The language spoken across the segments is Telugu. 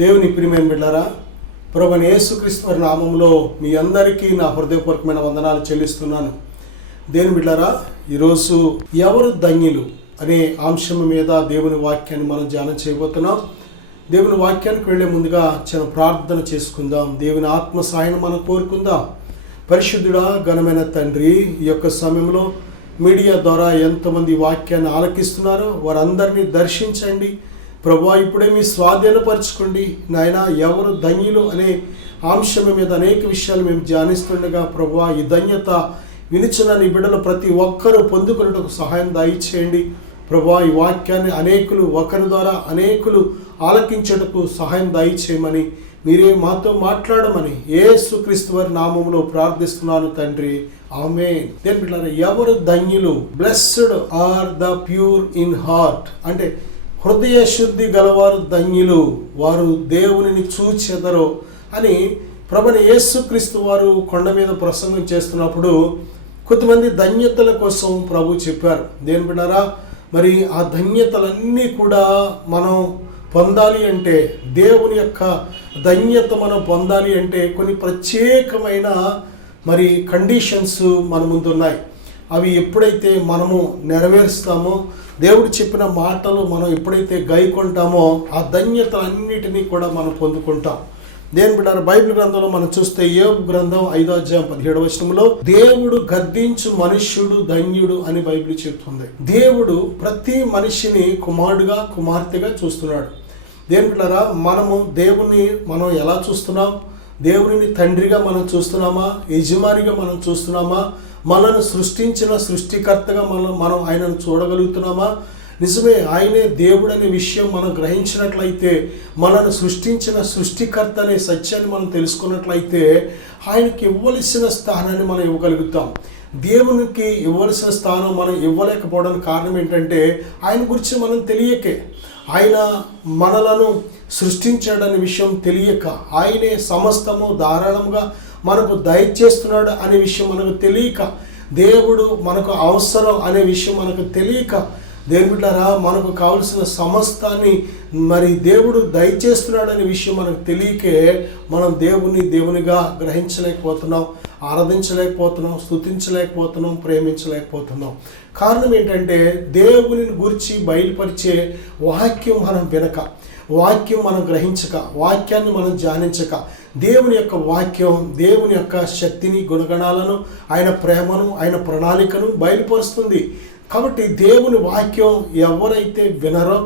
దేవుని ప్రియమైన బిడ్డలారా, ప్రభువైన యేసుక్రీస్తు వారి నామములో మీ అందరికీ నా హృదయపూర్వకమైన వందనాలు చెల్లిస్తున్నాను. దేవుని బిడ్డలారా, ఈరోజు ఎవరు ధన్యులు అనే అంశం మీద దేవుని వాక్యాన్ని మనం ధ్యానం చేయబోతున్నాం. దేవుని వాక్యానికి వెళ్లే ముందుగా చిన్న ప్రార్థన చేసుకుందాం. దేవుని ఆత్మ సహాయం మనం కోరుకుందాం. పరిశుద్ధుడా, ఘనమైన తండ్రి, ఈ యొక్క సమయంలో మీడియా ద్వారా ఎంతమంది వాక్యాన్ని ఆలకిస్తున్నారో వారందరినీ దర్శించండి ప్రభువా. ఇప్పుడే మీ స్వాధీనపరచుకోండి నాయన. ఎవరు ధన్యులు అనే అంశం మీద అనేక విషయాలు మేము ధ్యానిస్తుండగా ప్రభువా, ఈ ధన్యత వినిచిన నీ బిడ్డలు ప్రతి ఒక్కరూ పొందుకున్నట్టుకు సహాయం దయచేయండి ప్రభువా. ఈ వాక్యాన్ని అనేకులు ఒకరి ద్వారా అనేకులు ఆలకించటకు సహాయం దయచేయమని, మీరే మాతో మాట్లాడమని యేసుక్రీస్తు వారి నామములో ప్రార్థిస్తున్నాను తండ్రి, ఆమేన్. దేని బిడ్డలారా, ఎవరు ధన్యులు? Blessed are the pure in heart, అంటే హృదయ శుద్ధి గలవారు ధన్యులు, వారు దేవునిని చూచెదరు అని ప్రభువైన యేసుక్రీస్తు వారు కొండ మీద ప్రసంగం చేస్తున్నప్పుడు కొంతమంది ధన్యతల కోసం ప్రభు చెప్పారు. దేని బిడ్డలారా, మరి ఆ ధన్యతలన్నీ కూడా మనం పొందాలి అంటే, దేవుని యొక్క ధన్యత మనం పొందాలి అంటే కొన్ని ప్రత్యేకమైన మరి కండిషన్స్ మన ముందు ఉన్నాయి. అవి ఎప్పుడైతే మనము నెరవేరుస్తామో, దేవుడు చెప్పిన మాటలు మనం ఎప్పుడైతే గైకొంటామో ఆ ధన్యతలన్నిటినీ కూడా మనం పొందుకుంటాం. దేని బిడ్డారు, బైబిల్ గ్రంథంలో మనం చూస్తే యోబు గ్రంథం 5వ అధ్యాయం 17వ వచనంలో దేవుడు గద్దించు మనుష్యుడు ధన్యుడు అని బైబిల్ చెప్తుంది. దేవుడు ప్రతి మనిషిని కుమారుడుగా కుమార్తెగా చూస్తున్నాడు. దేని బిడ్డారా, మనము దేవుణ్ణి మనం ఎలా చూస్తున్నాం? దేవుని తండ్రిగా మనం చూస్తున్నామా? యజమానిగా మనం చూస్తున్నామా? మనను సృష్టించిన సృష్టికర్తగా మనం ఆయనను చూడగలుగుతున్నామా? నిజమే, ఆయనే దేవుడు అనే విషయం మనం గ్రహించినట్లయితే, మనను సృష్టించిన సృష్టికర్త అనే సత్యాన్ని మనం తెలుసుకున్నట్లయితే ఆయనకి ఇవ్వవలసిన స్థానాన్ని మనం ఇవ్వగలుగుతాం. దేవునికి ఇవ్వవలసిన స్థానం మనం ఇవ్వలేకపోవడానికి కారణం ఏంటంటే ఆయన గురించి మనం తెలియకే. ఆయన మనలను సృష్టించాడనే విషయం తెలియక, ఆయనే సమస్తము ధారాళంగా మనకు దయచేస్తున్నాడు అనే విషయం మనకు తెలియక, దేవుడు మనకు అవసరం అనే విషయం మనకు తెలియక, దేవుని బిడ్డలారా, మనకు కావలసిన సమస్తాన్ని మరి దేవుడు దయచేస్తున్నాడు అనే విషయం మనకు తెలియకే మనం దేవునిగా గ్రహించలేకపోతున్నాం, ఆరాధించలేకపోతున్నాం, స్తుతించలేకపోతున్నాం, ప్రేమించలేకపోతున్నాం. కారణం ఏంటంటే దేవుని గురించి బయలుపరిచే వాక్యం మనం వినక, వాక్యం మనం గ్రహించక, వాక్యాన్ని మనం ధ్యానించక, దేవుని యొక్క వాక్యం దేవుని యొక్క శక్తిని, గుణగణాలను, ఆయన ప్రేమను, ఆయన ప్రణాళికను బయలుపరుస్తుంది. కాబట్టి దేవుని వాక్యం ఎవరైతే వినరో,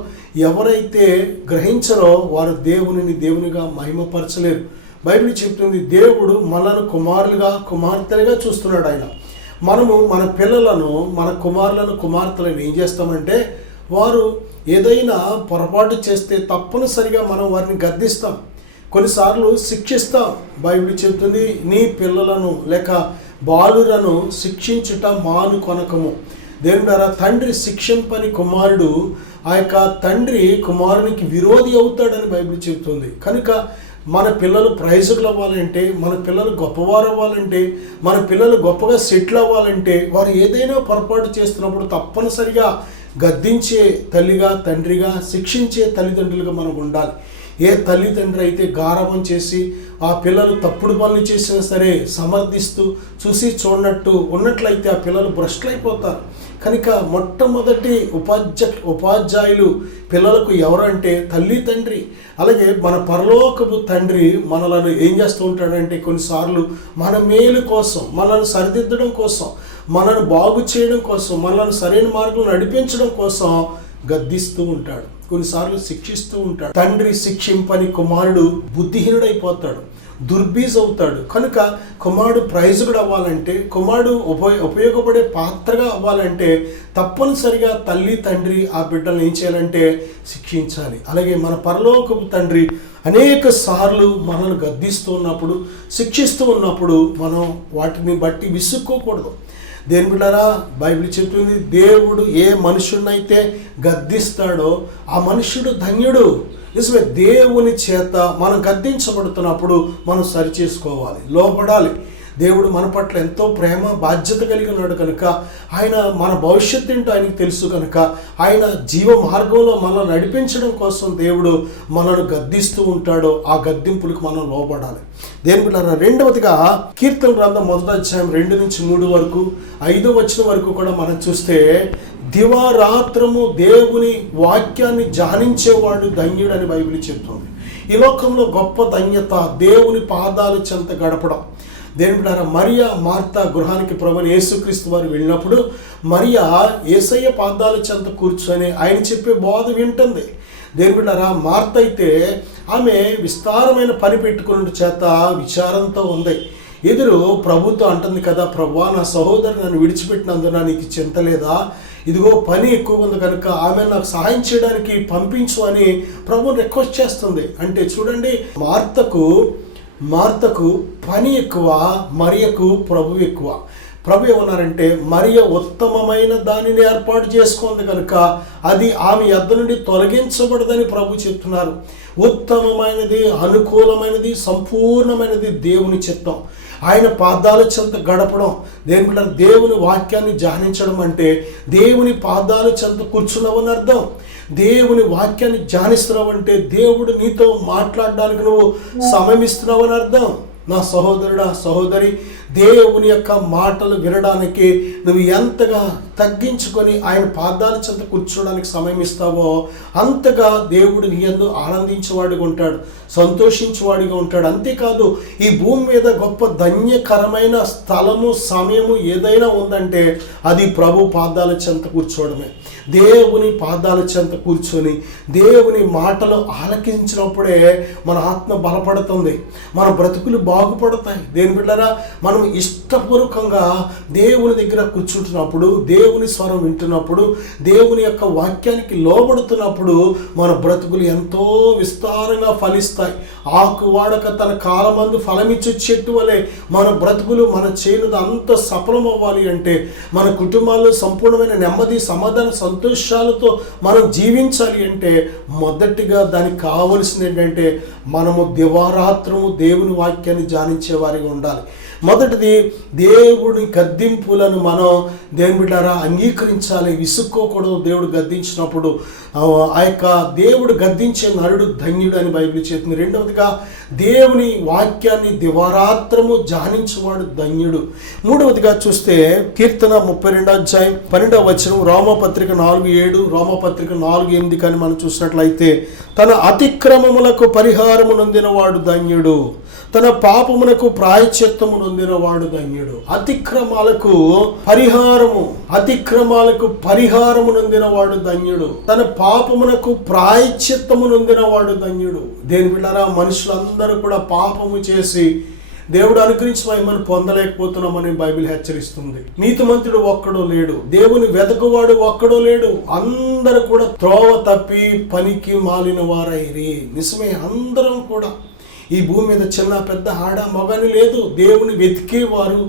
ఎవరైతే గ్రహించరో వారు దేవునిగా మహిమపరచలేరు. బైబిల్ చెప్తుంది, దేవుడు మనను కుమారులుగా కుమార్తెలుగా చూస్తున్నాడు. ఆయన మనము మన పిల్లలను, మన కుమారులను కుమార్తెలను ఏం చేస్తామంటే, వారు ఏదైనా పొరపాటు చేస్తే తప్పనిసరిగా మనం వారిని గద్దిస్తాం, కొన్నిసార్లు శిక్షిస్తాం. బైబిల్ చెప్తుంది, నీ పిల్లలను లేక బాలులను శిక్షించుట మానుకొనకము. దేవుని ద్వారా తండ్రి శిక్షింపని కుమారుడు ఆ యొక్క తండ్రి కుమారునికి విరోధి అవుతాడని బైబిల్ చెబుతుంది. కనుక మన పిల్లలు ప్రైజులు అవ్వాలంటే, మన పిల్లలు గొప్పవారు అవ్వాలంటే, మన పిల్లలు గొప్పగా సెటిల్ అవ్వాలంటే, వారు ఏదైనా పొరపాటు చేస్తున్నప్పుడు తప్పనిసరిగా గద్దించే తల్లిగా, తండ్రిగా, శిక్షించే తల్లిదండ్రులుగా మనం ఉండాలి. ఏ తల్లిదండ్రి అయితే గారాబం చేసి ఆ పిల్లలు తప్పుడు పనులు చేసినా సరే సమర్థిస్తూ చూసి చూడనట్టు ఉన్నట్లయితే ఆ పిల్లలు భ్రష్టులైపోతారు. కనుక మొట్టమొదటి ఉపాధ్యాయులు పిల్లలకు ఎవరంటే తల్లి, తండ్రి. అలాగే మన పరలోకపు తండ్రి మనలను ఏం చేస్తూ ఉంటాడంటే, కొన్నిసార్లు మన మేలు కోసం, మనల్ని సరిదిద్దడం కోసం, మనను బాగు చేయడం కోసం, మనల్ని సరైన మార్గంలో నడిపించడం కోసం గద్దిస్తూ ఉంటాడు, కొన్నిసార్లు శిక్షిస్తూ ఉంటాడు. తండ్రి శిక్షింపని కుమారుడు బుద్ధిహీనుడైపోతాడు, దుర్బీజ్ అవుతాడు. కనుక కుమారుడు ప్రైజుడు అవ్వాలంటే, కుమారుడు ఉపయోగపడే పాత్రగా అవ్వాలంటే తప్పనిసరిగా తల్లి, తండ్రి ఆ బిడ్డలను ఏం చేయాలంటే శిక్షించాలి. అలాగే మన పరలోకపు తండ్రి అనేక సార్లు మనల్ని గద్దిస్తూ ఉన్నప్పుడు, శిక్షిస్తూ ఉన్నప్పుడు మనం వాటిని బట్టి విసుక్కోకూడదు. దేని బిడ్డలారా, బైబిల్ చెప్తుంది, దేవుడు ఏ మనుషుడినైతే గద్దిస్తాడో ఆ మనుషుడు ధన్యుడు. నిజమే, దేవుని చేత మనం గద్దించబడుతున్నప్పుడు మనం సరిచేసుకోవాలి, లోపడాలి. దేవుడు మన పట్ల ఎంతో ప్రేమ బాధ్యత కలిగి ఉన్నాడు కనుక, ఆయన మన భవిష్యత్తు ఏంటో ఆయనకు తెలుసు కనుక, ఆయన జీవ మార్గంలో మనల్ని నడిపించడం కోసం దేవుడు మనల్ని గద్దిస్తూ ఉంటాడు. ఆ గద్దింపులకు మనం లోబడాలి. దేని బిడ్డలారా, రెండవదిగా కీర్తన గ్రంథం 1వ అధ్యాయం 2 నుంచి 3 వరకు 5వ వచనం వరకు కూడా మనం చూస్తే, దివారాత్రము దేవుని వాక్యాన్ని ధ్యానించేవాడు ధన్యుడు అని బైబిల్ చెప్తుంది. ఈ లోకంలో గొప్ప ధన్యత దేవుని పాదాల చెంత గడపడం. దేవుని బిడ్డలారా, మరియా మార్తా గృహానికి ప్రభువైన యేసుక్రీస్తు వారు వెళ్ళినప్పుడు మరియా యేసయ్య పాదాల చెంత కూర్చొని ఆయన చెప్పే బోధ వింటుంది. దేవుని బిడ్డలారా, మార్త అయితే ఆమె విస్తారమైన పని పెట్టుకున్న చేత విచారంతో ఉంది. ఎదురు ప్రభుతో అంటుంది కదా, ప్రభువా నా సహోదరు నన్ను విడిచిపెట్టినందున నీకు చింత లేదా? ఇదిగో పని ఎక్కువ ఉంది కనుక ఆమె నాకు సహాయం చేయడానికి పంపించు అని ప్రభుని రిక్వెస్ట్ చేస్తుంది. అంటే చూడండి, మార్తకు పని ఎక్కువ, మరియకు ప్రభు ఎక్కువ. ప్రభు ఏమన్నారంటే, మరియ ఉత్తమమైన దానిని ఏర్పాటు చేసుకుంది కనుక అది ఆమె యొద్ద నుండి తొలగించబడదని ప్రభు చెప్తున్నారు. ఉత్తమమైనది, అనుకూలమైనది, సంపూర్ణమైనది దేవుని చిత్తం. ఆయన పాదాల చెంత గడపడం. దేవుని వాక్యాన్ని ధ్యానించడం అంటే దేవుని పాదాల చెంత కూర్చున్నావని అర్థం. దేవుని వాక్యాన్ని ధ్యానిస్తున్నావు అంటే దేవుడు నీతో మాట్లాడడానికి నువ్వు సమయం ఇస్తున్నావని అర్థం. నా సహోదరుడా, సహోదరి, దేవుని యొక్క మాటలు వినడానికి నువ్వు ఎంతగా తగ్గించుకొని ఆయన పాదాల చెంత కూర్చోడానికి సమయం ఇస్తావో అంతగా దేవుడు నీ యందు ఆనందించేవాడిగా ఉంటాడు, సంతోషించేవాడిగా ఉంటాడు. అంతేకాదు, ఈ భూమి మీద గొప్ప ధన్యకరమైన స్థలము, సమయము ఏదైనా ఉందంటే అది ప్రభు పాదాల చెంత కూర్చోవడమే. దేవుని పాదాల చెంత కూర్చొని దేవుని మాటలు ఆలకించినప్పుడే మన ఆత్మ బలపడుతుంది, మన బ్రతుకులు బాగుపడతాయి. దేని బిడ్డలారా, మనం ఇష్టపూర్వకంగా దేవుని దగ్గర కూర్చుంటున్నప్పుడు, దేవుని స్వరం వింటున్నప్పుడు, దేవుని యొక్క వాక్యానికి లోబడుతున్నప్పుడు మన బ్రతుకులు ఎంతో విస్తారంగా ఫలిస్తాయి. ఆకు వాడక తన కాలమందు ఫలమిచ్చు చెట్టు వలె మన బ్రతుకులు, మన చేనుది అంత సఫలం అవ్వాలి అంటే, మన కుటుంబాల్లో సంపూర్ణమైన నెమ్మది, సమాధాన, సంతోషాలతో మనం జీవించాలి అంటే మొదటిగా దానికి కావలసింది ఏంటంటే మనము దివారాత్రము దేవుని వాక్యాన్ని ధ్యానించే వారిగా ఉండాలి. మొదటిది, దేవుడి గద్దింపులను మనం దేవుని బిడ్డలారా అంగీకరించాలి, విసుక్కోకూడదు. దేవుడు గద్దించినప్పుడు ఆ యొక్క దేవుడు గద్దించే నరుడు ధన్యుడు అని బైబిల్ చెప్తుంది. రెండవదిగా, దేవుని వాక్యాన్ని దివారాత్రము ధ్యానించేవాడు ధన్యుడు. మూడవదిగా చూస్తే కీర్తన 32వ అధ్యాయం 12వ వచనం, రోమపత్రిక 4:7, రోమపత్రిక 4:8 కానీ మనం చూసినట్లయితే, తన అతిక్రమములకు పరిహారము నొందినవాడు ధన్యుడు, తన పాపమునకు ప్రాయశ్చిత్తము నొందినవాడు ధన్యుడు. అతిక్రమాలకు పరిహారము నొందినవాడు ధన్యుడు, తన పాపమునకు ప్రాయశ్చిత్తము నొందినవాడు ధన్యుడు. దేని బిడ్డలారా, మనుషులందరూ కూడా పాపము చేసి దేవుడు అనుగ్రహించిన మహిమను పొందలేకపోతున్నామని బైబిల్ హెచ్చరిస్తుంది. నీతిమంతుడు ఒక్కడో లేడు, దేవుని వెతకువాడు ఒక్కడో లేడు, అందరూ కూడా త్రోవ తప్పి పనికి మాలిన వారైరి. నిజమే, అందరం కూడా ఈ భూమి మీద చిన్న పెద్ద ఆడ మగని లేదు. దేవుని వెతికేవారు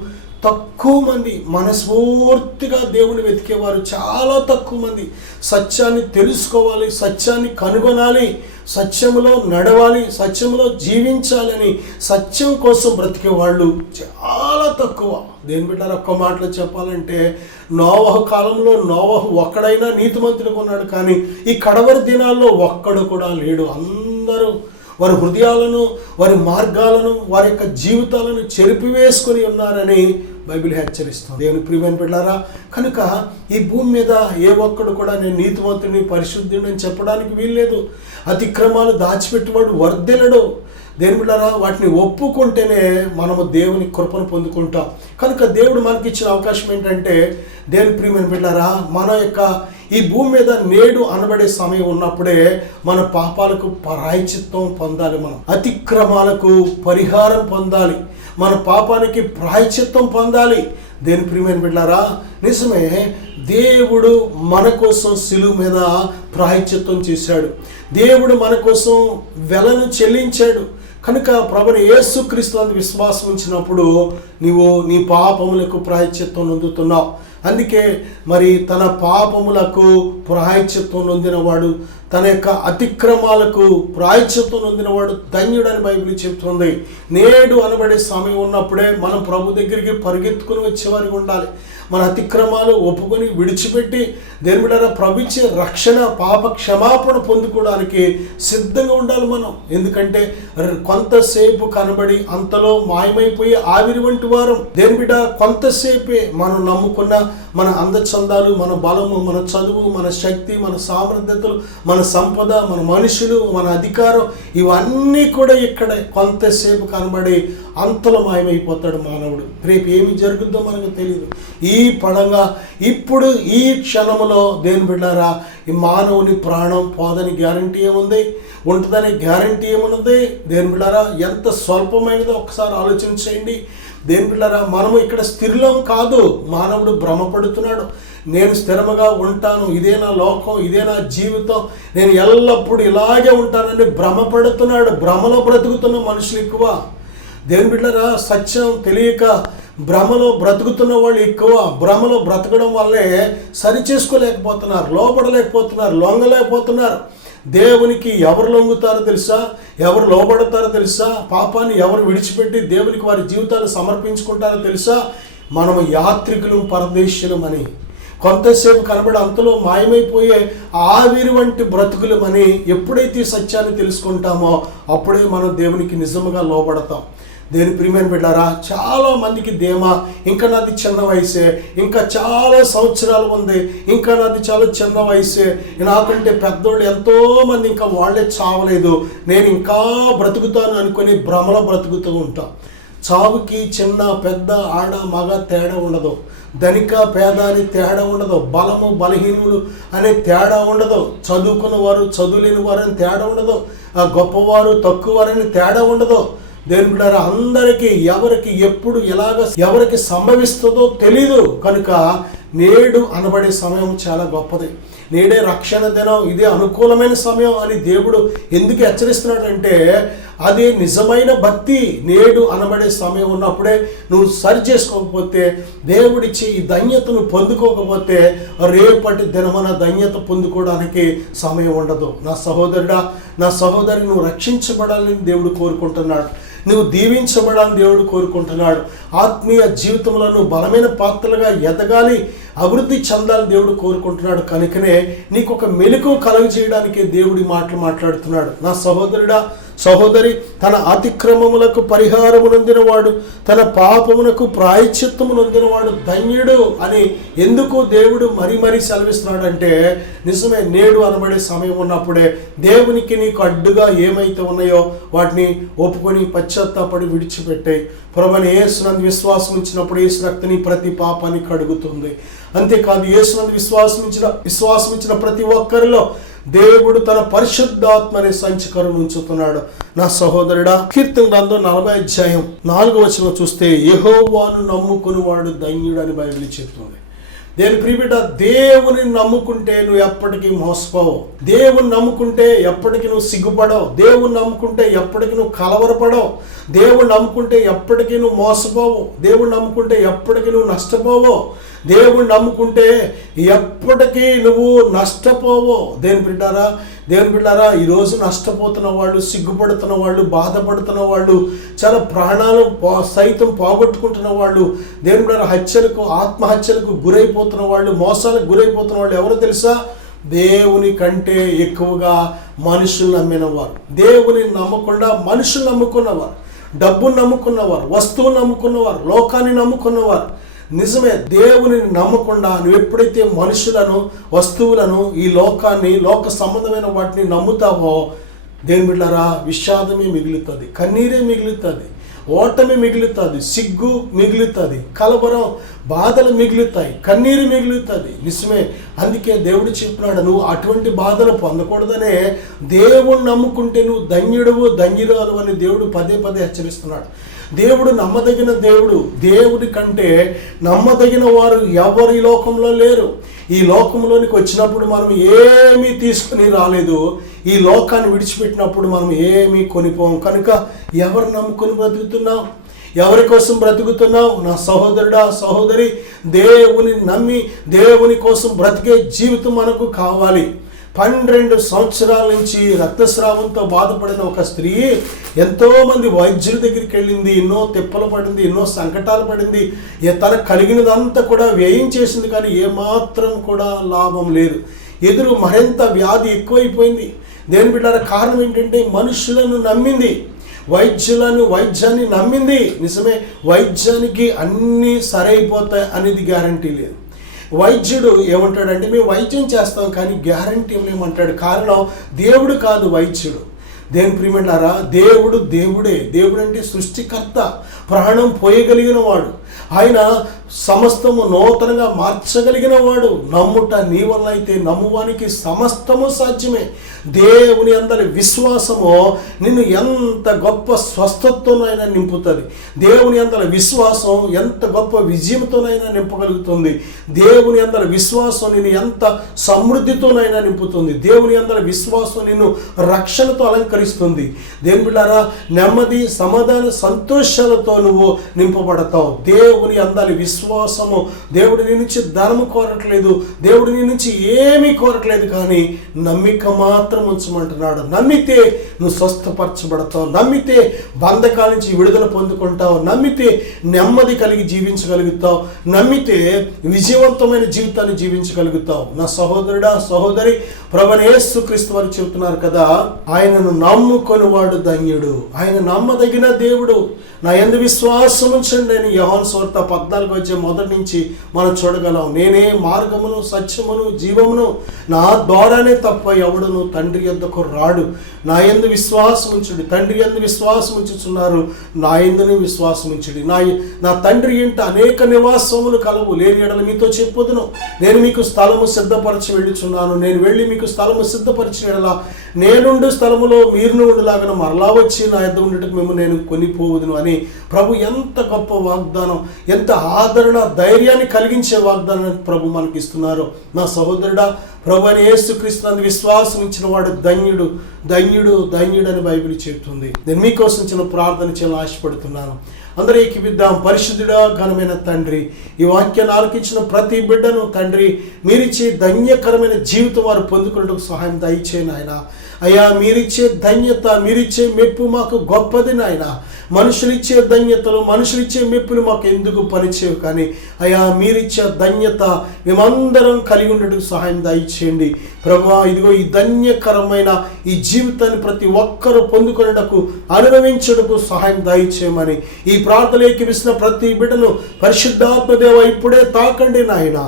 తక్కువ మంది, మనస్ఫూర్తిగా దేవుని వెతికేవారు చాలా తక్కువ మంది. సత్యాన్ని తెలుసుకోవాలి, సత్యాన్ని కనుగొనాలి, సత్యములో నడవాలి, సత్యములో జీవించాలని సత్యం కోసం బ్రతికే వాళ్ళు చాలా తక్కువ. దేని బిడ్డలారా, ఒక్క మాటలో చెప్పాలంటే, నోవహు కాలంలో నోవహు ఒక్కడైనా నీతిమంతుడుగా ఉన్నాడు, కానీ ఈ కడవరి దినాల్లో ఒక్కడు కూడా లేడు. అందరూ వారి హృదయాలను, వారి మార్గాలను, వారి యొక్క జీవితాలను చెరిపివేసుకొని ఉన్నారని బైబిల్ హెచ్చరిస్తుంది. దేవుని ప్రియమైన బిడ్డలారా, కనుక ఈ భూమి మీద ఏ ఒక్కడు కూడా నేను నీతివంతుడిని, పరిశుద్ధుడిని అని చెప్పడానికి వీల్లేదు. అతిక్రమాలు దాచిపెట్టేవాడు వర్ధిల్లడు. దేని బిడ్డలారా, వాటిని ఒప్పుకుంటేనే మనము దేవుని కృపను పొందుకుంటాం. కనుక దేవుడు మనకి ఇచ్చిన అవకాశం ఏంటంటే, దేవుని ప్రియమైన బిడ్డలారా, మన యొక్క ఈ భూమి మీద నేడు అనబడే సమయం ఉన్నప్పుడే మన పాపాలకు ప్రాయశ్చిత్తం పొందాలి. మనం అతిక్రమాలకు పరిహారం పొందాలి, మన పాపానికి ప్రాయశ్చిత్తం పొందాలి. దేని ప్రియమైన బిడ్డలారా, నిజమే, దేవుడు మన కోసం సిలువ మీద ప్రాయశ్చిత్తం చేశాడు. దేవుడు మన కోసం వెలను చెల్లించాడు. కనుక ప్రభువైన యేసుక్రీస్తు నందు విశ్వాసం ఉంచినప్పుడు నీవు నీ పాపములకు ప్రాయశ్చిత్తం నొందుతున్నావు. అందుకే మరి తన పాపములకు ప్రాయశ్చిత్తం నొందినవాడు, తన యొక్క అతిక్రమాలకు ప్రాయశ్చిత్తం నొందినవాడు ధన్యుడని బైబిల్ చెప్తుంది. నేడు అనబడే సమయం ఉన్నప్పుడే మనం ప్రభు దగ్గరికి పరిగెత్తుకుని వచ్చేవారికి ఉండాలి. మన అతిక్రమాలు ఒప్పుకొని విడిచిపెట్టి దేవుని బిడ్డలారా ప్రభు ఇచ్చే రక్షణ, పాప క్షమాపణ పొందుకోవడానికి సిద్ధంగా ఉండాలి మనం. ఎందుకంటే కొంతసేపు కనబడి అంతలో మాయమైపోయి ఆవిరి వంటి వారం. దేవుని బిడ్డ, కొంతసేపే మనం నమ్ముకున్న మన అందచందాలు, మన బలము, మన చదువు, మన శక్తి, మన సామర్థ్యతలు, మన సంపద, మన మనుషులు, మన అధికారం, ఇవన్నీ కూడా ఇక్కడే కొంతసేపు కనబడి అంతలో మాయమైపోతాడు మానవుడు. రేపు ఏమి జరుగుద్దో మనకు తెలియదు. ఈ పడంగా ఇప్పుడు ఈ క్షణములో దేవుని బిడ్డలారా ఈ మానవుని ప్రాణం పోదని గ్యారంటీ ఏముంది? ఉంటుందని గ్యారంటీ ఏమున్నది? దేవుని బిడ్డలారా ఎంత స్వల్పమైనదో ఒకసారి ఆలోచించేయండి. దేవుని బిడ్డలారా మనము ఇక్కడ స్థిరం కాదు. మానవుడు భ్రమపడుతున్నాడు. నేను స్థిరముగా ఉంటాను, ఇదే నా లోకం, ఇదే నా జీవితం, నేను ఎల్లప్పుడూ ఇలాగే ఉంటానని భ్రమపడుతున్నాడు. భ్రమలో బ్రతుకుతున్న మనుషులు ఎక్కువ. దేవుని బిడ్డలారా సత్యం తెలియక భ్రమలో బ్రతుకుతున్న వాళ్ళు ఎక్కువ. భ్రమలో బ్రతకడం వల్లే సరి చేసుకోలేకపోతున్నారు, లోబడలేకపోతున్నారు, లొంగలేకపోతున్నారు. దేవునికి ఎవరు లొంగుతారో తెలుసా? ఎవరు లోబడతారో తెలుసా? పాపాన్ని ఎవరు విడిచిపెట్టి దేవునికి వారి జీవితాలు సమర్పించుకుంటారో తెలుసా? మనము యాత్రికులు, పరదేశులమని కొంతసేపు కనబడి అంతలో మాయమైపోయే ఆవిరి వంటి బ్రతుకులమని ఎప్పుడైతే సత్యాన్ని తెలుసుకుంటామో అప్పుడే మనం దేవునికి నిజముగా లోబడతాం. దేని ప్రియమైన బిడ్డారా, చాలా మందికి ధీమా, ఇంకా నాది చిన్న వయసే, ఇంకా చాలా సంవత్సరాలు ఉంది, ఇంకా నాది చాలా చిన్న వయసే, నాకంటే పెద్దోళ్ళు ఎంతోమంది ఇంకా వాళ్ళే చావలేదు, నేను ఇంకా బ్రతుకుతాను అనుకుని భ్రమలో బ్రతుకుతూ ఉంటాం. చావుకి చిన్న పెద్ద ఆడ మగ తేడా ఉండదు, ధనిక పేద అని తేడా ఉండదు, బలము బలహీనులు అనే తేడా ఉండదు, చదువుకున్న వారు చదువులేని వారు అని తేడా ఉండదు, గొప్పవారు తక్కువవారని తేడా ఉండదు. దేవుని బిడ్డలారా అందరికీ ఎవరికి ఎప్పుడు ఎలాగ ఎవరికి సంభవిస్తుందో తెలీదు. కనుక నేడు అనబడే సమయం చాలా గొప్పది. నేడే రక్షణ దినం, ఇదే అనుకూలమైన సమయం అని దేవుడు ఎందుకు హెచ్చరిస్తున్నాడంటే అది నిజమైన భక్తి. నేడు అనబడే సమయం ఉన్నప్పుడే నువ్వు సరి చేసుకోకపోతే, దేవుడిచ్చి ఈ ధన్యతను పొందుకోకపోతే రేపటి దినమున ధన్యత పొందుకోవడానికి సమయం ఉండదు. నా సహోదరుడా, నా సహోదరి, నువ్వు రక్షించబడాలని దేవుడు కోరుకుంటున్నాడు. నువ్వు దీవించబడాలని దేవుడు కోరుకుంటున్నాడు. ఆత్మీయ జీవితంలో నువ్వు బలమైన పాత్రలుగా ఎదగాలి, అభివృద్ధి చెందాలని దేవుడు కోరుకుంటున్నాడు. కనుకనే నీకు ఒక మెలకువ కలుగజేయడానికి దేవుడి మాటలు మాట్లాడుతున్నాడు. నా సహోదరుడా, సహోదరి, తన అతిక్రమములకు పరిహారము నొందినవాడు, తన పాపమునకు ప్రాయశ్చిత్తము నొందినవాడు ధన్యుడు అని ఎందుకు దేవుడు మరీ సెలవిస్తున్నాడంటే, నిజమే, నేడు అనబడే సమయం ఉన్నప్పుడే దేవునికి నీకు అడ్డుగా ఏమైతే ఉన్నాయో వాటిని ఒప్పుకొని పశ్చాత్తాపడి విడిచిపెట్టాయి. ప్రభువైన యేసునందు విశ్వాసం ఉంచినప్పుడు యేసు రక్తని ప్రతి పాపాన్ని కడుగుతుంది. అంతేకాదు యేసునందు విశ్వాసం ఇచ్చిన ప్రతి ఒక్కరిలో దేవుడు తన పరిశుద్ధాత్మ అనే సంచికరును ఉంచుతున్నాడు. నా సహోదరుడా, కీర్తన గ్రంథం 40 అధ్యాయం 4వ వచనం చూస్తే యెహోవాను నమ్ముకునివాడు ధన్యుడు అని బైబిల్ చెప్తుంది. దేని ప్రియబిడ్డ, దేవుని నమ్ముకుంటే నువ్వు ఎప్పటికీ మోసపోవు. దేవుని నమ్ముకుంటే ఎప్పటికీ నువ్వు సిగ్గుపడవు. దేవుని నమ్ముకుంటే ఎప్పటికీ నువ్వు కలవరపడవు. దేవుని నమ్ముకుంటే ఎప్పటికీ నువ్వు మోసపోవు. దేవుని నమ్ముకుంటే ఎప్పటికీ నువ్వు నష్టపోవు. దేవుని నమ్ముకుంటే ఎప్పటికీ నువ్వు నష్టపోవు. దేవుని బిడ్డారా, ఈరోజు నష్టపోతున్న వాళ్ళు, సిగ్గుపడుతున్న వాళ్ళు, బాధపడుతున్న వాళ్ళు, చాలా ప్రాణాలు సైతం పోగొట్టుకుంటున్న వాళ్ళు, దేవుని బిడ్డారా, హత్యలకు, ఆత్మహత్యలకు గురైపోతున్న వాళ్ళు, మోసాలకు గురైపోతున్న వాళ్ళు ఎవరో తెలుసా? దేవుని కంటే ఎక్కువగా మనుషులు నమ్మినవారు. దేవుని నమ్మకుండా మనుషులు నమ్ముకున్నవారు, డబ్బును నమ్ముకున్నవారు, వస్తువును నమ్ముకున్నవారు, లోకాన్ని నమ్ముకున్నవారు. నిజమే, దేవుని నమ్మకుండా నువ్వు ఎప్పుడైతే మనుషులను, వస్తువులను, ఈ లోకాన్ని, లోక సంబంధమైన వాటిని నమ్ముతావో దేవుని బిడ్డలారా విషాదమే మిగులుతుంది, కన్నీరే మిగులుతుంది, ఓటమి మిగులుతుంది, సిగ్గు మిగులుతుంది, కలవరం, బాధలు మిగులుతాయి, కన్నీరు మిగులుతుంది. నిజమే, అందుకే దేవుడు చెప్పినాడు, నువ్వు అటువంటి బాధలు పొందకూడదనే దేవుడు నమ్ముకుంటే నువ్వు ధన్యురాలు అని దేవుడు పదే హెచ్చరిస్తున్నాడు. దేవుడు నమ్మదగిన దేవుడు. దేవుడి కంటే నమ్మదగిన వారు ఎవరు ఈ లోకంలో లేరు. ఈ లోకంలోనికి వచ్చినప్పుడు మనం ఏమీ తీసుకుని రాలేదు. ఈ లోకాన్ని విడిచిపెట్టినప్పుడు మనం ఏమీ కొనిపోం. కనుక ఎవరు నమ్ముకొని బ్రతుకుతున్నాం? ఎవరి కోసం బ్రతుకుతున్నావు? నా సహోదరుడా, సహోదరి, దేవుని నమ్మి దేవుని కోసం బ్రతికే జీవితం మనకు కావాలి. 12 సంవత్సరాల నుంచి రక్తస్రావంతో బాధపడిన ఒక స్త్రీ ఎంతోమంది వైద్యుల దగ్గరికి వెళ్ళింది, ఎన్నో తిప్పలు పడింది, ఎన్నో సంకటాలు పడింది, తనకు కలిగినదంతా కూడా వ్యయం చేసింది, కానీ ఏమాత్రం కూడా లాభం లేదు. ఎదురు మరింత వ్యాధి ఎక్కువైపోయింది. దేని బిడ్డారా, కారణం ఏంటంటే మనుషులను నమ్మింది, వైద్యాన్ని నమ్మింది. నిజమే, వైద్యానికి అన్నీ సరైపోతాయి అనేది గ్యారంటీ లేదు. వైద్యుడు ఏమంటాడంటే మేము వైద్యం చేస్తాం కానీ గ్యారంటీ ఏమంటాడు. కారణం దేవుడు కాదు వైద్యుడు. దేని ప్రియమంటారా, దేవుడే. దేవుడు అంటే సృష్టికర్త, ప్రాణం పోయగలిగిన వాడు. ఆయన సమస్తము నూతనంగా మార్చగలిగిన వాడు. నమ్ముట నీ వల్ల అయితే నమ్మువానికి సమస్తము సాధ్యమే. దేవుని అందరి విశ్వాసము నిన్ను ఎంత గొప్ప స్వస్థతతోనైనా నింపుతుంది. దేవుని అందరి విశ్వాసం ఎంత గొప్ప విజయంతోనైనా నింపగలుగుతుంది. దేవుని అందరి విశ్వాసం నిన్ను ఎంత సమృద్ధితోనైనా నింపుతుంది. దేవుని అందరి విశ్వాసం నిన్ను రక్షణతో అలంకరిస్తుంది. దేవుని బిడ్డారా, నెమ్మది, సమాధాన, సంతోషాలతో నువ్వు నింపబడతావు. దేవుని అందరి విశ్వాసము, దేవుడు నీ నుంచి ధనము కోరట్లేదు, దేవుడు నీ నుంచి ఏమీ కోరట్లేదు, కానీ నమ్మిక మాత్రం ఉంచమంటున్నాడు. నమ్మితే నువ్వు స్వస్థపరచబడతావు, నమ్మితే బంధకాల నుంచి విడుదల పొందుకుంటావు, నమ్మితే నెమ్మది కలిగి జీవించగలుగుతావు, నమ్మితే విజయవంతమైన జీవితాన్ని జీవించగలుగుతావు. నా సహోదరుడా, సహోదరి, ప్రభువైన యేసుక్రీస్తు వారు చెబుతున్నారు కదా, ఆయనను నమ్ముకొని వాడు ధన్యుడు. ఆయన నమ్మదగిన దేవుడు. నా యందు విశ్వాసం ఉంచండి అని యోహాను సువార్త 14 నుంచి మనం చూడగలం. నేనే మార్గమును, సత్యమును, జీవమును, నా ద్వారానే తప్ప ఎవడును తండ్రి యొద్దకు రాడు. నా యందు విశ్వాసం ఉంచుడి. తండ్రి యందు విశ్వాసం ఉంచుచున్నారు, నా యందునే విశ్వాసం ఉంచుడి. నా తండ్రి ఇంట అనేక నివాసములు కలవు, లేని ఎడల మీతో చెప్పుదును. నేను మీకు స్థలము సిద్ధపరచి వెళ్ళుచున్నాను. నేను వెళ్ళి మీకు స్థలము సిద్ధపరిచిన ఎడల నేనుండు స్థలములో మీరు ఉండులాగా మరలా వచ్చి నా యొద్ద ఉండటకు మేము నేను కొనిపోవదును అని ప్రభు ఎంత గొప్ప వాగ్దానం, ఎంత ఆదరణ, ధైర్యాన్ని కలిగించే వాగ్దానాన్ని ప్రభు మనకి ఇస్తున్నారు. నా సహోదరుడా, ప్రభు అని యేసుక్రీస్తు విశ్వాసం ఇచ్చిన వాడు ధన్యుడు, ధన్యుడు, ధన్యుడు అని బైబిల్ చెబుతుంది. నేను మీకోసం చిన్న ప్రార్థన చేయాలని ఆశపడుతున్నాను. అందరూ ఏకీపిద్దాం. పరిశుద్ధుడా, ఘనమైన తండ్రి, ఈ వాక్యాన్ని ఆలకించిన ప్రతి బిడ్డను తండ్రి మీరిచ్చే ధన్యకరమైన జీవితం వారు పొందుకున్నట్టుకు సహాయం దయచేయండి నాయన. అయ్యా, మీరిచ్చే ధన్యత, మీరిచ్చే మెప్పు మాకు గొప్పది నాయన. మనుషులిచ్చే ధన్యతలు, మనుషులిచ్చే మెప్పులు మాకు ఎందుకు పనిచేయవు, కానీ అయ్యా మీరిచ్చే ధన్యత మేమందరం కలిగి ఉండేందుకు సహాయం దయచేయండి ప్రభువా. ఇదిగో ఈ ధన్యకరమైన ఈ జీవితాన్ని ప్రతి ఒక్కరూ పొందుకునేటకు, అనుభవించడానికి సహాయం దయచేయమని ఈ ప్రార్థన ఏకీవిస్తున్న ప్రతి బిడ్డను పరిశుద్ధాత్మదేవ ఇప్పుడే తాకండి నాయన.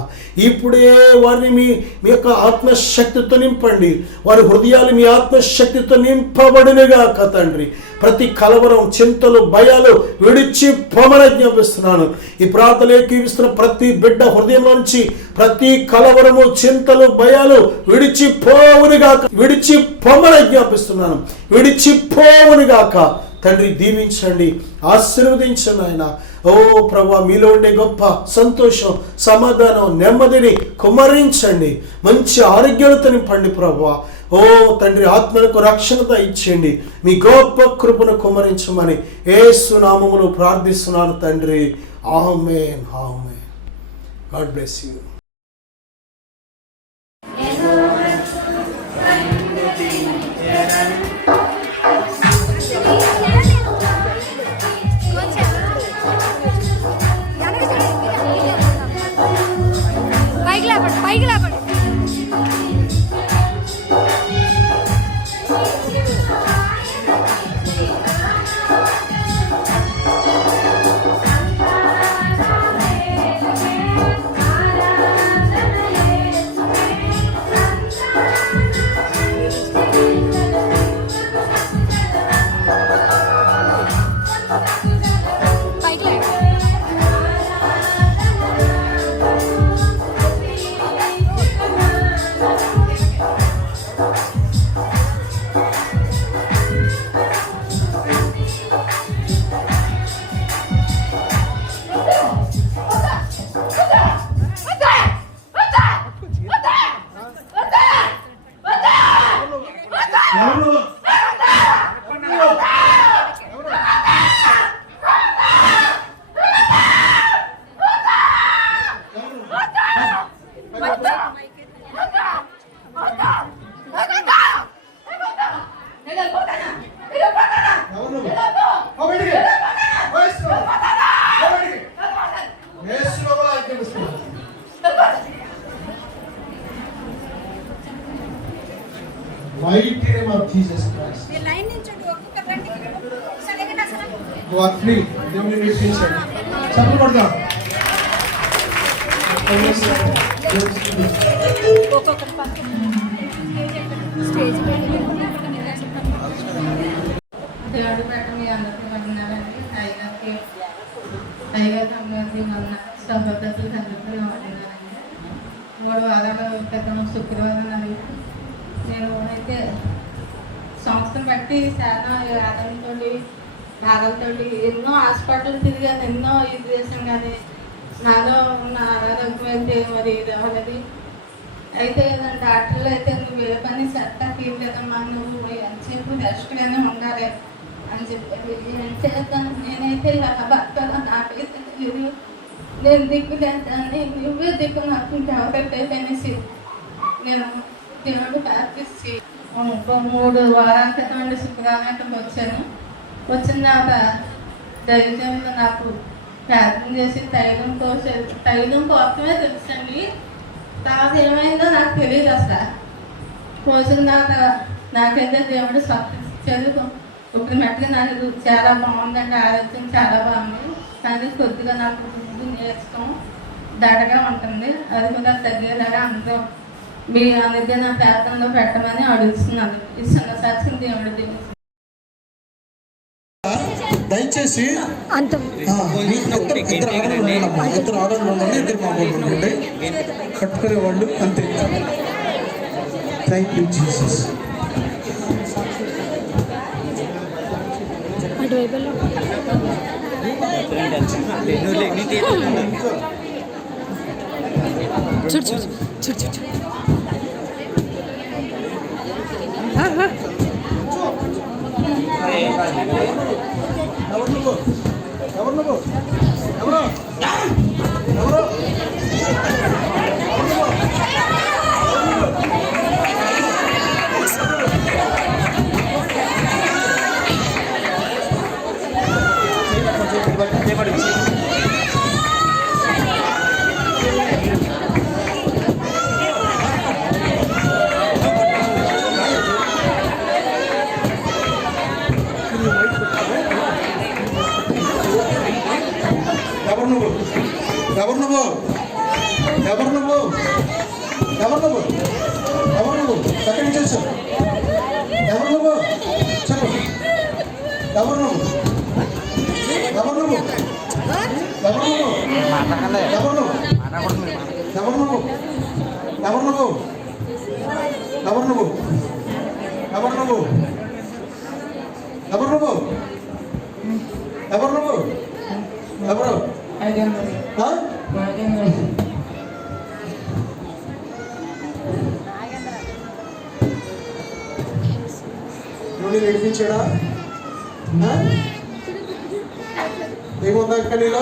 ఇప్పుడే వారిని మీ యొక్క ఆత్మశక్తితో నింపండి. వారి హృదయాలు మీ ఆత్మశక్తితో నింపబడినగాక తండ్రి. ప్రతి కలవరం, చింతలు, భయాలు విడిచి పొమ్మని జ్ఞాపిస్తున్నాను. ఈ ప్రార్థన ఏకీవిస్తున్న ప్రతి బిడ్డ హృదయంలో నుంచి ప్రతి కలవరము, చింతలు, భయాలు విడిచిపోవునిగాక, విడిచిపోమని జ్ఞాపిస్తున్నాను. విడిచిపోవునిగాక తండ్రి. దీవించండి, ఆశీర్వదించండి ఆయన. ఓ ప్రభువా, మీలో ఉండే గొప్ప సంతోషం, సమాధానం, నెమ్మదిని కుమ్మరించండి. మంచి ఆరోగ్యాలతో నింపండి ప్రభువా. ఓ తండ్రి, ఆత్మలకు రక్షణత ఇచ్చేయండి. మీ గొప్ప కృపను కుమ్మరించమని యేసు నామములో ప్రార్థిస్తున్నాను తండ్రి. Amen, amen. God bless you. పైకి లేపండి. ఫ్రీ దేవుని నేర్పించాడు. చదువు పడతాం. దేవుడు పెట్ట మీ అందరికీ వందనాలండి. అయ్యగారికి అందరికీ సహోదరులకు అందరికీ వందనాలండి. 3 వారాల క్రితం శుక్రవారం నేను అయితే సంవత్సరం బట్టి చాలా ఆదాయంతో బాధలతో ఎన్నో హాస్పిటల్ తిరిగాను, ఎన్నో ఇది చేసాను, కానీ నాలో ఉన్న ఆరోగ్యం అయితే మరి ఇది అవ్వలేదు. అయితే డాక్టర్లు అయితే నువ్వు ఏ పని సెట్ తీయలేదమ్మా, నువ్వు ఎంతసేపు రెస్ట్గానే ఉండాలి అని చెప్పారు. ఏం చేద్దాను, నేనైతే ఇలా బతకాలో నాకైతే తెలియదు, నేను దిక్కు లేదాన్ని, నువ్వే దిక్కు నాకు ఇంకెవరైతే అనేసి నేను దేవుడు ప్రార్థించి 3 వారాల క్రితం అండి శుక్రవారం వచ్చాను. వచ్చిన తర్వాత దైవంలో నాకు ప్రార్థన చేసి తైలం కోసమే తెలుసండి. తర్వాత ఏమైందో నాకు తెలియదు అసలు. పోసిన తర్వాత నాకైతే దేవుడు చదువు ఇప్పుడు మట్టుగా నాకు చాలా బాగుందండి, ఆరోగ్యం చాలా బాగుంది. కానీ కొద్దిగా నాకు ముందు నేర్చుకోం దడగా ఉంటుంది, అది కూడా తగ్గేలాగా అందరూ మీ అనేది నా ప్రార్థనలో పెట్టమని అడుగుతున్నాను. ఈ చిన్న సాక్షి దేవుడు తెలుసు. దయచేసి ఇద్దరు ఆడవాళ్ళు ఉండండి, ఇద్దరు మామూలు ఉండండి, కట్టుకునే వాళ్ళు అంతే. Thank you Jesus. చూడు చూడు చూడు చూడు నడిపించాడా? ఏముందా ఇంకా నీలో?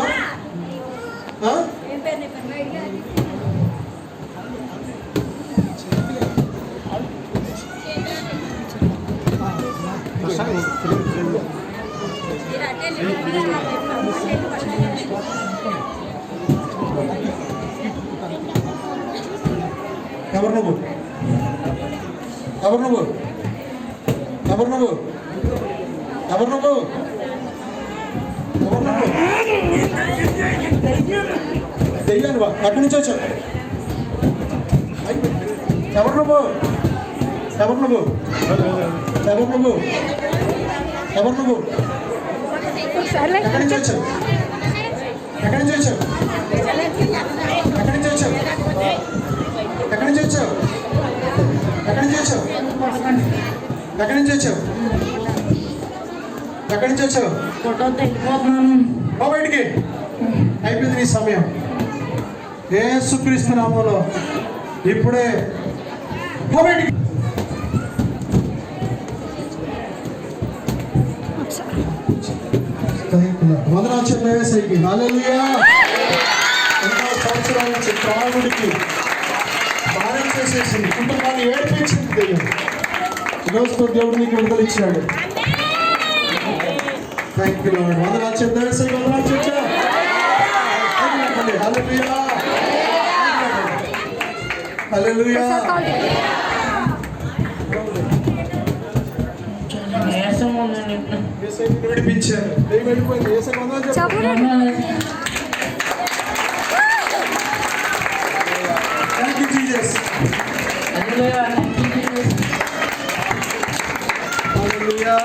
ఎవరు నువ్వు? ఎవరు నువ్వు? ఎవరు నువ్వు? ఎవరు నువ్వు? ఎవరు నువ్వు? తెలియను బా, అక్కడి నుంచి వచ్చావు. ఎవరు నువ్వు? ఎవరు నువ్వు? ఎవరు నువ్వు? ఎవరు నువ్వు? ఎక్కడి నుంచి వచ్చావు? ఎక్కడి నుంచి వచ్చావు? ఎక్కడి నుంచి వచ్చావు? ఎక్కడి నుంచి వచ్చావు? ఎక్కడి నుంచి వచ్చావు? ఎక్కడి నుంచి వచ్చావు? ఎక్కడి నుంచి వచ్చావు? బయటికి అయిపోయింది నీ సమయం. యేసుక్రీస్తు నామములో ఇప్పుడే బయటికి. వందనాలు చెప్పేసరికి హల్లెలూయా. ఎన్నో సంవత్సరాల నుంచి త్రాగుడికి భారం చేసేసింది, కుటుంబాన్ని ఏడిపించింది దెయ్యం. ఈరోజు దేవుడు నీకు విడుదల ఇచ్చాడు. Thank you lord. వందనాలు చెప్పేసరికి వందనాలు చెప్పా. హల్లెలూయా హల్లెలూయా. కష్టంగా ఉందండి. యేసయ్య నిన్ను విడిపించారు. దెయ్యం వెళ్ళిపోయింది. యేసయ్యకి వందనాలు చెప్పు. Thank you, Jesus. Hallelujah. Hallelujah.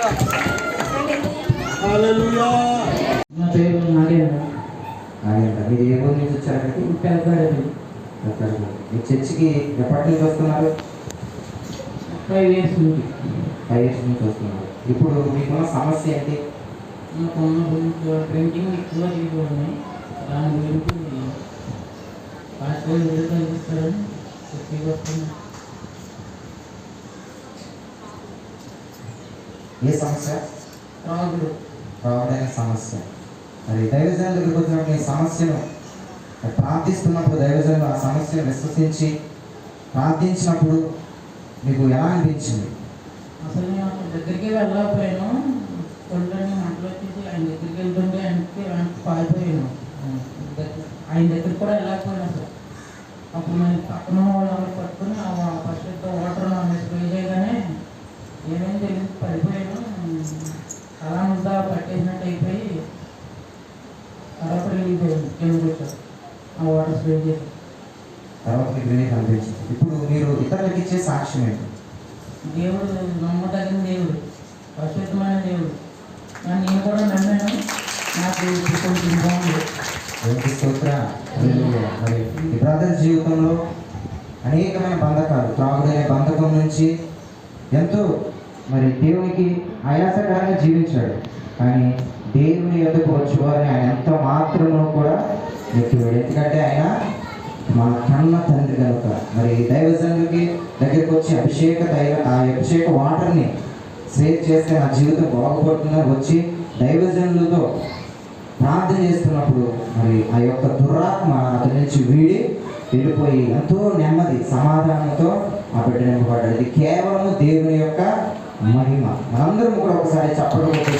Hallelujah. నా పేరు నాగేంద్ర. మీరు ఏ ఊరు నుంచి వచ్చారండి? పెద్దపల్లి. మీ చర్చికి ఎప్పటి నుంచి వస్తున్నారు? 5 years నుండి. 5 years నుంచి వస్తున్నారు. ఇప్పుడు మీకున్న సమస్య ఏంటి? నాకు ప్రింటింగ్ ఎక్కువ తీసుకోండి. దాని గురించి పాస్పోర్ట్ కనిపిస్తారని చెప్పి వస్తున్నాను. ఏ సమస్య? రాగులు. రావడైన సమస్య. మరి దైవజనుల దగ్గరికి వచ్చినప్పుడు ఈ సమస్యను ప్రార్థిస్తున్నప్పుడు దైవజనులు ఆ సమస్యను విశ్వసించి ప్రార్థించినప్పుడు మీకు ఎలా అనిపించింది? అసలు నేను అక్కడ దగ్గరికి వెళ్ళకపోయాను. కొడుకుని మంటలు వచ్చేసి ఆయన దగ్గరికి వెళ్తుంటే ఆయనకి పారిపోయాను. ఆయన దగ్గరికి కూడా వెళ్ళకపోయాను అసలు. అప్పుడు నేను పక్కన వాళ్ళని పట్టుకుని ఫస్ట్ వాటర్ స్ప్రే చేయగానే ఏమేమి తెలియదు పడిపోయాను. అలా అంతా పట్టేసినట్టు అయిపోయి తర్వాత రిలీజ్ అయ్యింది. కిందకి వచ్చాను ఆ వాటర్ స్ప్రే చేసి. తర్వాత మీకు రిలీఫ్ అనిపించింది. ఇప్పుడు మీరు ఇతరులకు ఇచ్చే సాక్ష్యం ఏంటి? దేవుడు నమ్మదగిన దేవుడు, పరిశుద్ధమైన దేవుడు. నేను కూడా నమ్మాను. నాకు కొంచెం బాగుంది. దేవునికి స్తోత్రం. హల్లెలూయా. మరి ఈ బ్రదర్ జీవితంలో అనేకమైన బంధకాలు, త్రాగుడనే బంధకం నుంచి ఎంతో మరి దేవునికి ఆయాసకరంగా జీవించాడు. కానీ దేవుని యొద్దకు వచ్చేవారిని ఆయన ఎంత మాత్రము కూడా నెట్టివాడు. ఎందుకంటే ఆయన మన కన్న తండ్రి కనుక. మరి దైవజనులకి దగ్గరికి వచ్చి ఆ అభిషేక వాటర్ని సేవ్ చేస్తే నా జీవితం బాగుపడుతుందని వచ్చి దైవజనులతో ప్రార్థన చేస్తున్నప్పుడు మరి ఆ యొక్క దురాత్మ అతని నుంచి వీడి వెళ్ళిపోయి ఎంతో నెమ్మది సమాధానంతో ఆ బిడ్డ నింపబడ్డాడు. ఇది కేవలం దేవుని యొక్క మహిమ. మనందరం కూడా ఒకసారి చెప్పకపోతే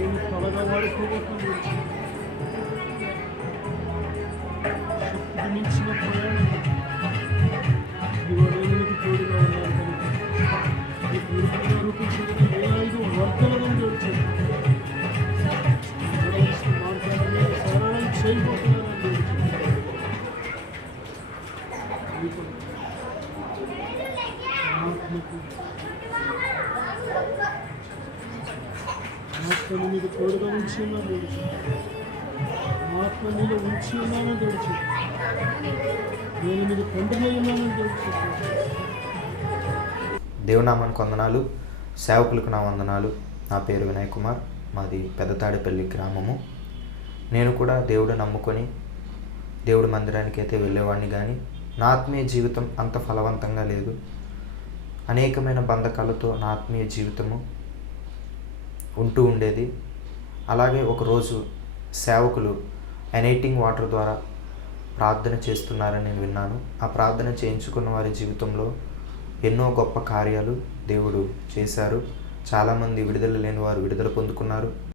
దేవుడు తలగా వాడుకోబోతుంది. మించిన ప్రయాణం ఇవాళకి తోడుగా ఉన్నారు కనుక ఈ పూర్తిగా రూపించుకుని 5 వర్గాలను గడిచారు. మార్గాన్ని సరళం చేయబోతున్నారని ఆత్మను మీద తోడుగా ఉంచి ఉన్నాను. ఆత్మ మీద ఉంచి ఉన్నానని తెలుసు. నేను మీద తండ్రి ఉన్నానని తెలుసు. దేవునామానికి వందనాలు, సేవకులకు నా వందనాలు. నా పేరు వినయ్ కుమార్. మాది పెద్దతాడేపల్లి గ్రామము. నేను కూడా దేవుడు నమ్ముకొని దేవుడి మందిరానికి అయితే వెళ్ళేవాడిని, కానీ నా ఆత్మీయ జీవితం అంత ఫలవంతంగా లేదు. అనేకమైన బంధకాలతో నా ఆత్మీయ జీవితము ఉంటూ ఉండేది. అలాగే ఒకరోజు సేవకులు ఎనైటింగ్ వాటర్ ద్వారా ప్రార్థన చేస్తున్నారని నేను విన్నాను. ఆ ప్రార్థన చేయించుకున్న వారి జీవితంలో ఎన్నో గొప్ప కార్యాలు దేవుడు చేశారు. చాలామంది విడుదల లేని వారు విడుదల పొందుకున్నారు.